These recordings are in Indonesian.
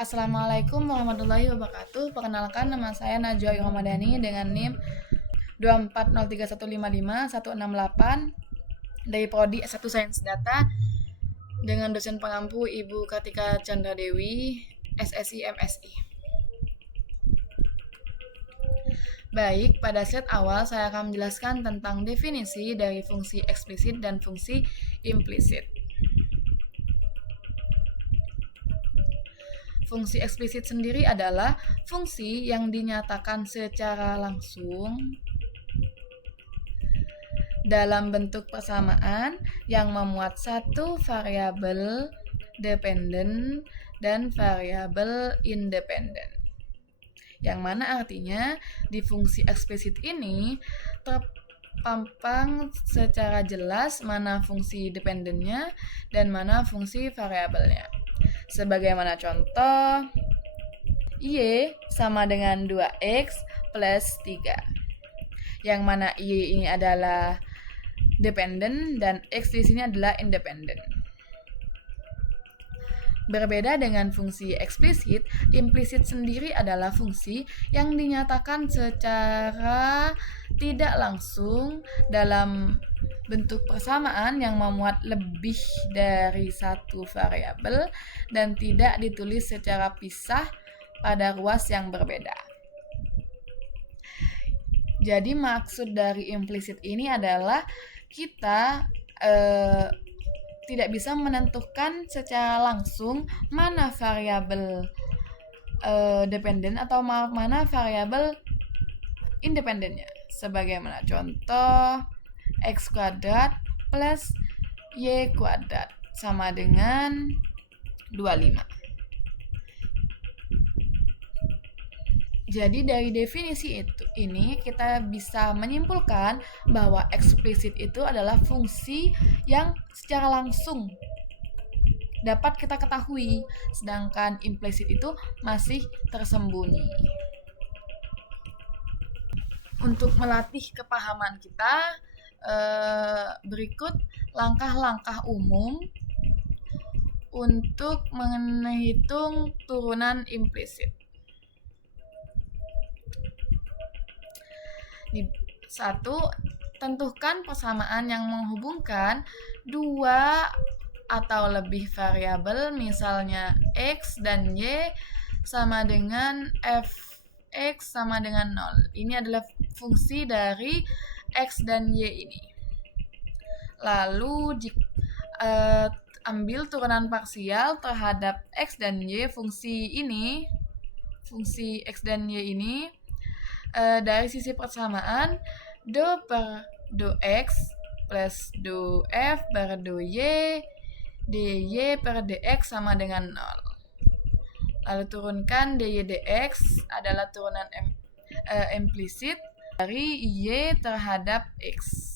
Assalamualaikum warahmatullahi wabarakatuh. Perkenalkan, nama saya Najwa Ramadhani dengan NIM 24031551168 dari Prodi S1 Sains Data dengan dosen pengampu Ibu Kartika Chandra Dewi, SSI MSI. Baik, pada slide awal saya akan menjelaskan tentang definisi dari fungsi eksplisit dan fungsi implisit. Fungsi eksplisit sendiri adalah fungsi yang dinyatakan secara langsung dalam bentuk persamaan yang memuat satu variabel dependen dan variabel independen. Yang mana artinya di fungsi eksplisit ini terpampang secara jelas mana fungsi dependennya dan mana fungsi variabelnya. Sebagaimana contoh, Y sama dengan 2X plus 3. Yang mana Y ini adalah dependen dan X di sini adalah independen. Berbeda dengan fungsi eksplisit, implisit sendiri adalah fungsi yang dinyatakan secara tidak langsung dalam bentuk persamaan yang memuat lebih dari satu variabel dan tidak ditulis secara pisah pada ruas yang berbeda. Jadi maksud dari implisit ini adalah kita tidak bisa menentukan secara langsung mana variabel dependen atau mana variabel independennya. Sebagaimana contoh, X kuadrat plus Y kuadrat sama dengan 25. Jadi dari definisi ini kita bisa menyimpulkan bahwa eksplisit itu adalah fungsi yang secara langsung dapat kita ketahui, sedangkan implisit itu masih tersembunyi. Untuk melatih kepahaman kita, berikut langkah-langkah umum untuk menghitung turunan implisit. 1. Tentukan persamaan yang menghubungkan dua atau lebih variabel, misalnya X dan Y sama dengan Fx sama dengan 0. Ini adalah fungsi dari X dan Y ini. Lalu ambil turunan parsial terhadap X dan Y fungsi X dan Y ini dari sisi persamaan do per do X plus do F per do Y dy per dx sama dengan 0. Lalu turunkan dy dx adalah turunan implisit dari Y terhadap X.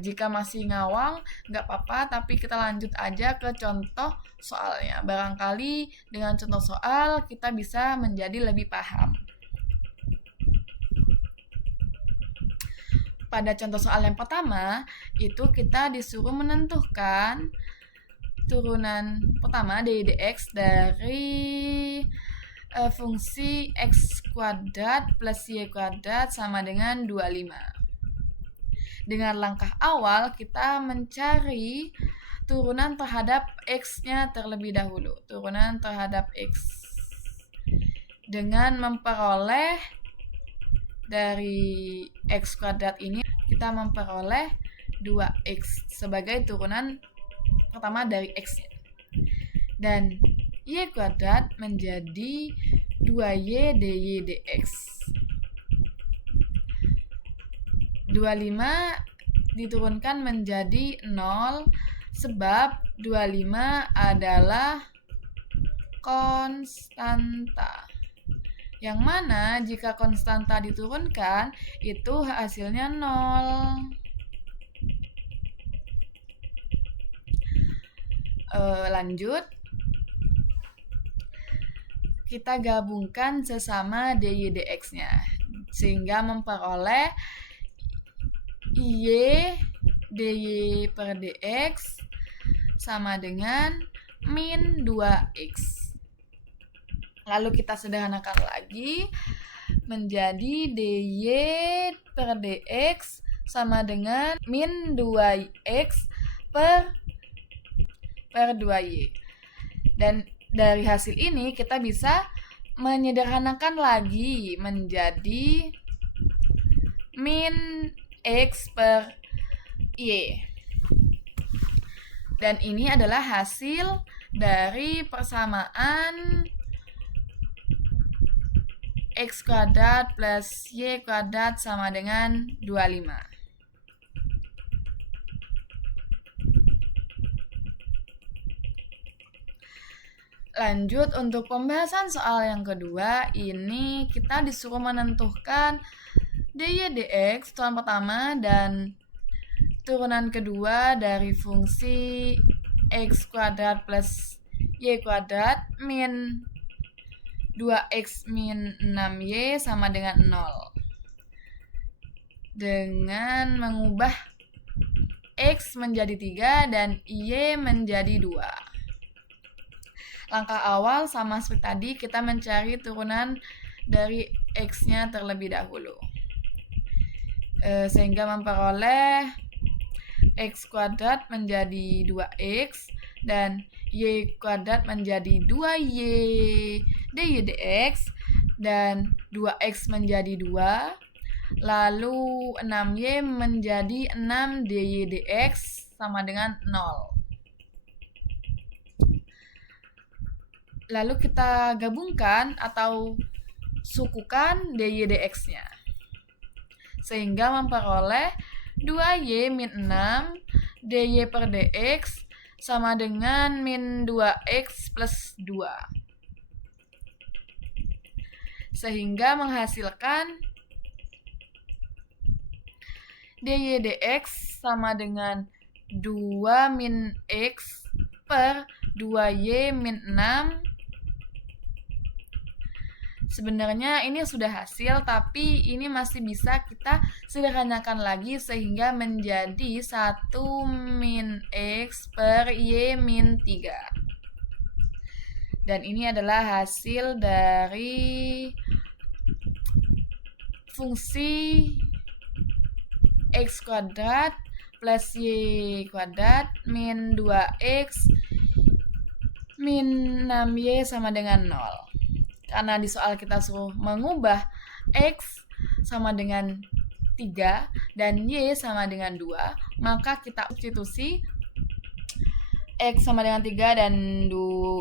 Jika masih ngawang, nggak apa-apa, tapi kita lanjut aja ke contoh soalnya. Barangkali dengan contoh soal kita bisa menjadi lebih paham. Pada contoh soal yang pertama, itu kita disuruh menentukan turunan pertama dy dx dari fungsi x kuadrat plus y kuadrat sama dengan 25. Dengan langkah awal, kita mencari turunan terhadap X-nya terlebih dahulu. Turunan terhadap X. Dengan memperoleh dari X kuadrat ini, kita memperoleh 2X sebagai turunan pertama dari X-nya. Dan Y kuadrat menjadi 2Y dy dx. 25 diturunkan menjadi 0 sebab 25 adalah konstanta. Yang mana jika konstanta diturunkan itu hasilnya 0. Lanjut. Kita gabungkan sesama dy dx-nya sehingga memperoleh Y dy per dx sama dengan min 2x. Lalu kita sederhanakan lagi menjadi dy per dx sama dengan min 2x per 2y. Dan dari hasil ini kita bisa menyederhanakan lagi menjadi min x per y. Dan ini adalah hasil dari persamaan x kuadrat plus y kuadrat sama dengan 25. Lanjut untuk pembahasan soal yang kedua, ini kita disuruh menentukan dy dx turunan pertama dan turunan kedua dari fungsi x kuadrat plus y kuadrat min 2x min 6y sama dengan 0. Dengan mengubah x menjadi 3 dan y menjadi 2. Langkah awal sama seperti tadi, kita mencari turunan dari x-nya terlebih dahulu. Sehingga memperoleh x kuadrat menjadi 2x dan y kuadrat menjadi 2y dy dx dan 2x menjadi 2, lalu 6y menjadi 6 dy dx sama dengan 0. Lalu kita gabungkan atau sukukan dy dx-nya. Sehingga memperoleh 2y min 6 dy per dx sama dengan min 2x plus 2. Sehingga menghasilkan dy dx sama dengan 2 min x per 2y min 6. Sebenarnya ini sudah hasil, tapi ini masih bisa kita sederhanakan lagi sehingga menjadi 1 min x per y min 3. Dan ini adalah hasil dari fungsi x kuadrat plus y kuadrat min 2x min 6y sama dengan 0. Karena di soal kita suruh mengubah x sama dengan 3 dan y sama dengan 2, maka kita substitusi x sama dengan 3 dan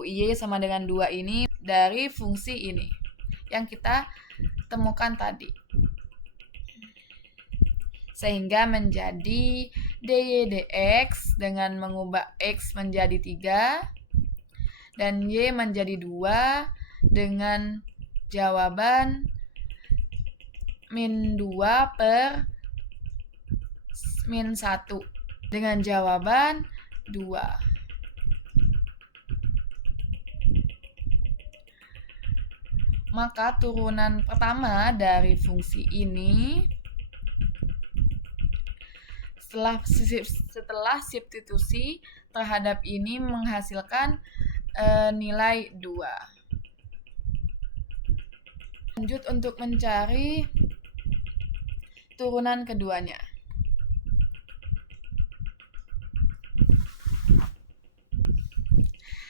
y sama dengan 2 ini dari fungsi ini yang kita temukan tadi. Sehingga menjadi dy dx dengan mengubah x menjadi 3 dan y menjadi 2 dengan jawaban min 2 per min 1 dengan jawaban 2. Maka turunan pertama dari fungsi ini setelah substitusi terhadap ini menghasilkan nilai 2. Lanjut untuk mencari turunan keduanya.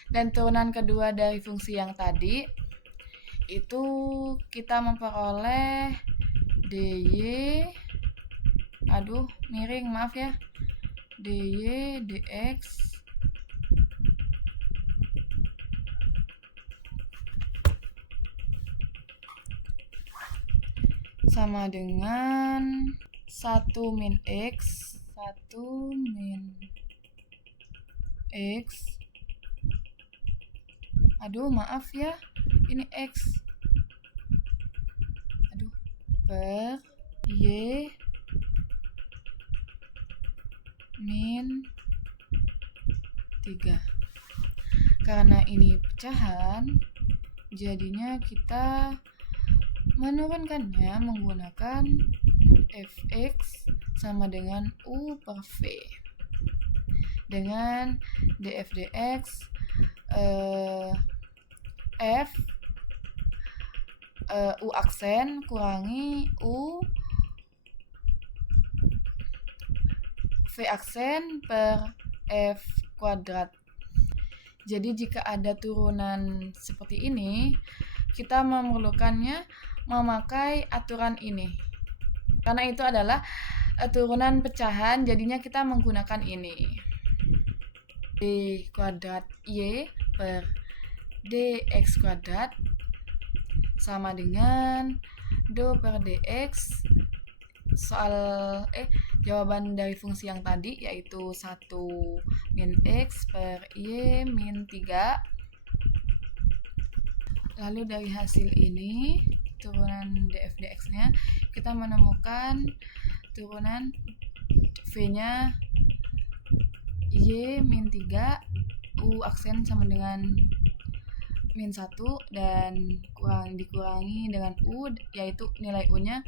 Dan turunan kedua dari fungsi yang tadi itu kita memperoleh dy, miring, maaf ya, dy dx sama dengan 1 min x maaf ya, ini x per y min 3. Karena ini pecahan, jadinya kita menurunkannya menggunakan fx sama dengan u per v dengan df dx eh, F U aksen kurangi U V aksen per F kuadrat. Jadi jika ada turunan seperti ini, kita memerlukannya memakai aturan ini. Karena itu adalah turunan pecahan, jadinya kita menggunakan ini. D kuadrat Y per dx kuadrat sama dengan do per dx. Jawaban dari fungsi yang tadi yaitu 1 min x per y min 3. Lalu dari hasil ini, turunan df dx-nya, kita menemukan turunan v-nya y min 3, u aksen sama dengan min 1, dan dikurangi dengan u, yaitu nilai u-nya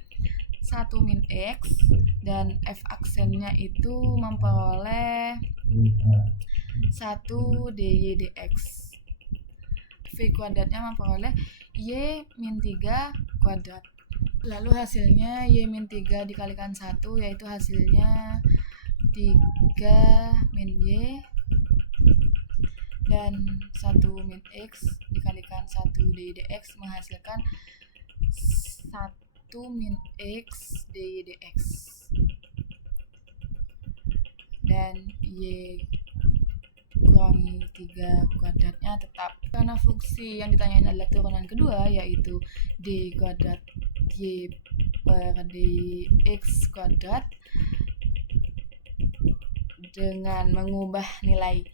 1 min x, dan f aksennya itu memperoleh 1 dy dx. V kuadratnya memperoleh y min 3 kuadrat. Lalu hasilnya y min 3 dikalikan 1, yaitu hasilnya 3 min y, dan 1 min x dikalikan 1 dy dx menghasilkan 1 min x dy dx. Dan y kurangi 3 kuadratnya tetap. Karena fungsi yang ditanyain adalah turunan kedua, yaitu d kuadrat y per dx kuadrat, dengan mengubah nilai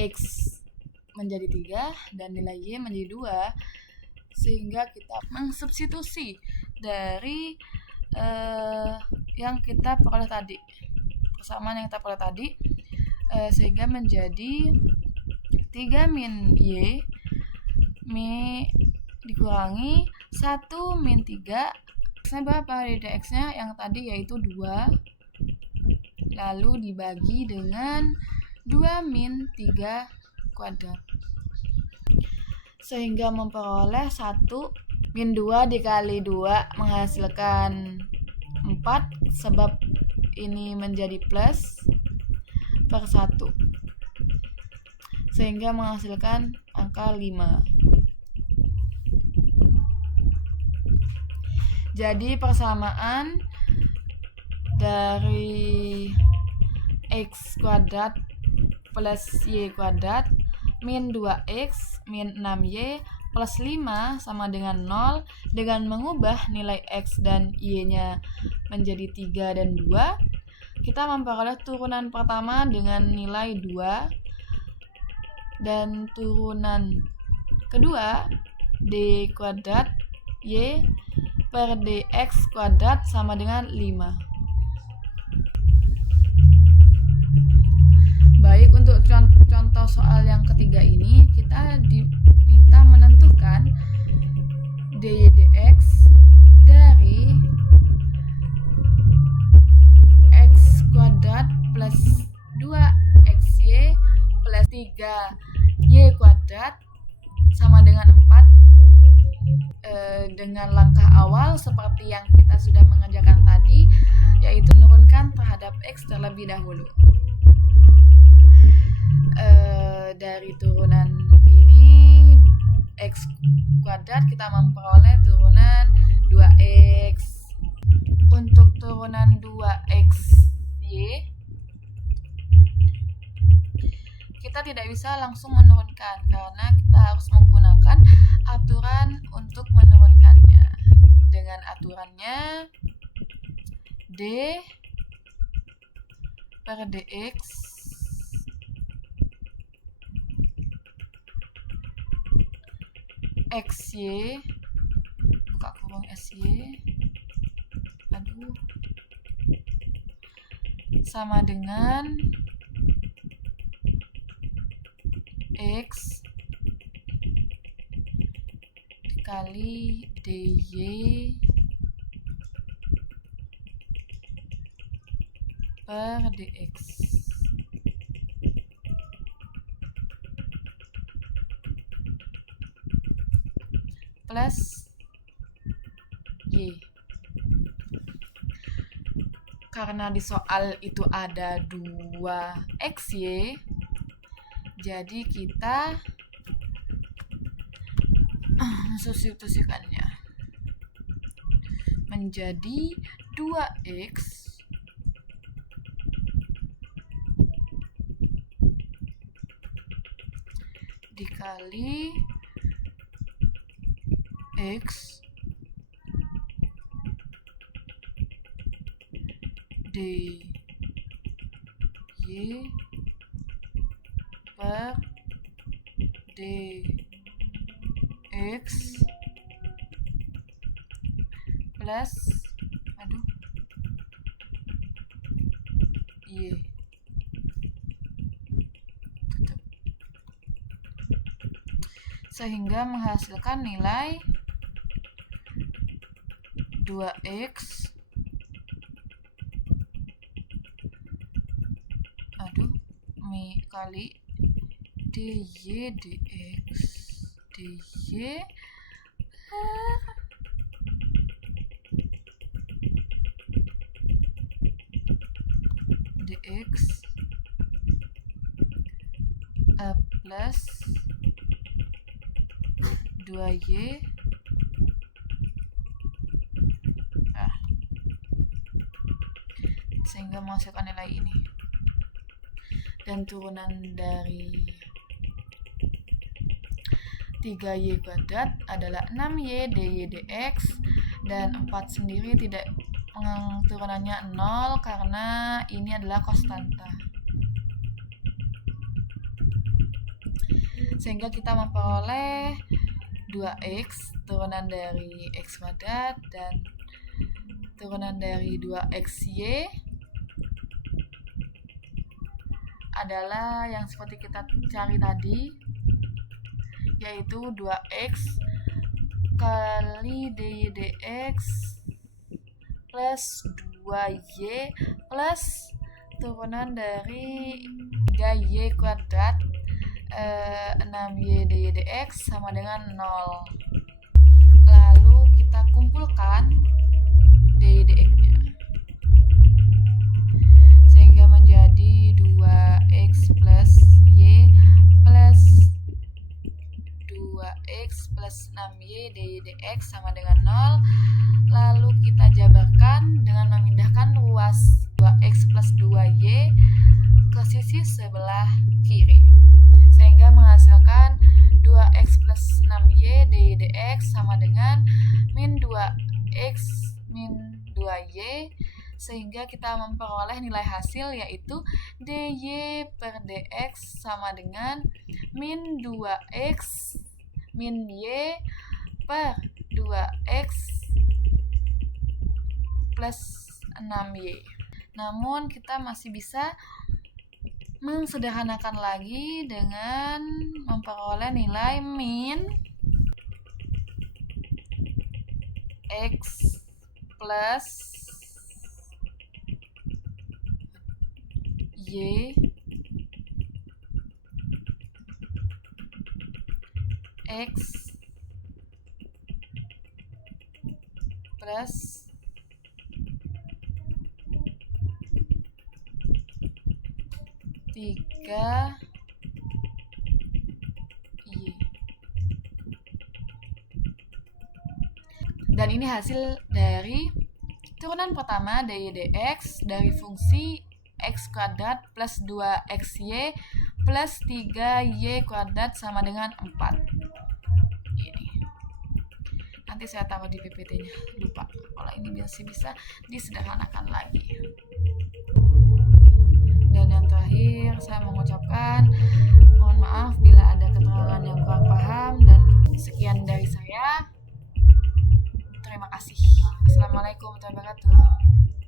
x menjadi 3 dan nilai y menjadi 2, sehingga kita mensubstitusi dari yang kita peroleh tadi, persamaan yang kita peroleh tadi, sehingga menjadi 3 min y dikurangi 1 min 3. X-nya berapa? dx-nya yang tadi yaitu 2, lalu dibagi dengan 2 min 3 kuadrat, sehingga memperoleh 1 min 2 dikali 2 menghasilkan 4, sebab ini menjadi plus per 1, sehingga menghasilkan angka 5. Jadi persamaan dari x kuadrat plus y kuadrat min 2x min 6y plus 5 sama dengan 0, dengan mengubah nilai x dan y-nya menjadi 3 dan 2, kita memperoleh turunan pertama dengan nilai 2, dan turunan kedua d kuadrat y per dx kuadrat sama dengan 5. Baik, untuk contoh soal yang ketiga ini, kita diminta menentukan dy dx dari x kuadrat plus 2xy plus 3y kuadrat sama dengan 4, dengan langkah awal seperti yang kita sudah mengerjakan tadi, yaitu menurunkan terhadap x terlebih dahulu. Dari turunan ini x kuadrat kita memperoleh turunan 2x. Untuk turunan 2xy, kita tidak bisa langsung menurunkan karena kita harus menggunakan aturan untuk menurunkannya. Dengan aturannya d per dx xy buka kurung sy sama dengan x dikali dy per dx. plus Y. Karena di soal itu ada 2XY, jadi kita substitusikannya menjadi 2X dikali X dy per dx plus y. Tutup. Sehingga menghasilkan nilai 2x kali dy dx dy dx plus 2y sehingga menghasilkan nilai ini. Dan turunan dari 3y kuadrat adalah 6y dy dx, dan 4 sendiri tidak, turunannya 0 karena ini adalah konstanta. Sehingga kita memperoleh 2x turunan dari x kuadrat dan turunan dari 2xy adalah yang seperti kita cari tadi, yaitu 2x kali dy dx plus 2y plus turunan dari 3y kuadrat 6y dy dx sama dengan 0. Lalu kita kumpulkan dy dx-nya sehingga menjadi 2x plus y plus 2x plus 6y dy dx sama dengan 0. Lalu kita jabarkan dengan memindahkan ruas 2x plus 2y ke sisi sebelah kiri, sehingga menghasilkan 2x plus 6y dy dx sama dengan min 2x min 2y, sehingga kita memperoleh nilai hasil yaitu dy per dx sama dengan min 2x min y per 2x plus 6y. Namun kita masih bisa mensederhanakan lagi dengan memperoleh nilai min x plus y x plus tiga y. Dan ini hasil dari turunan pertama dy dx dari fungsi x kuadrat plus 2xy plus 3y kuadrat sama dengan 4. Ini. Nanti saya taruh di PPT-nya. Lupa. Kalau ini masih bisa disederhanakan lagi. Dan yang terakhir, saya mengucapkan mohon maaf bila ada keterangan yang kurang paham, dan sekian dari saya. Terima kasih. Assalamualaikum warahmatullahi wabarakatuh.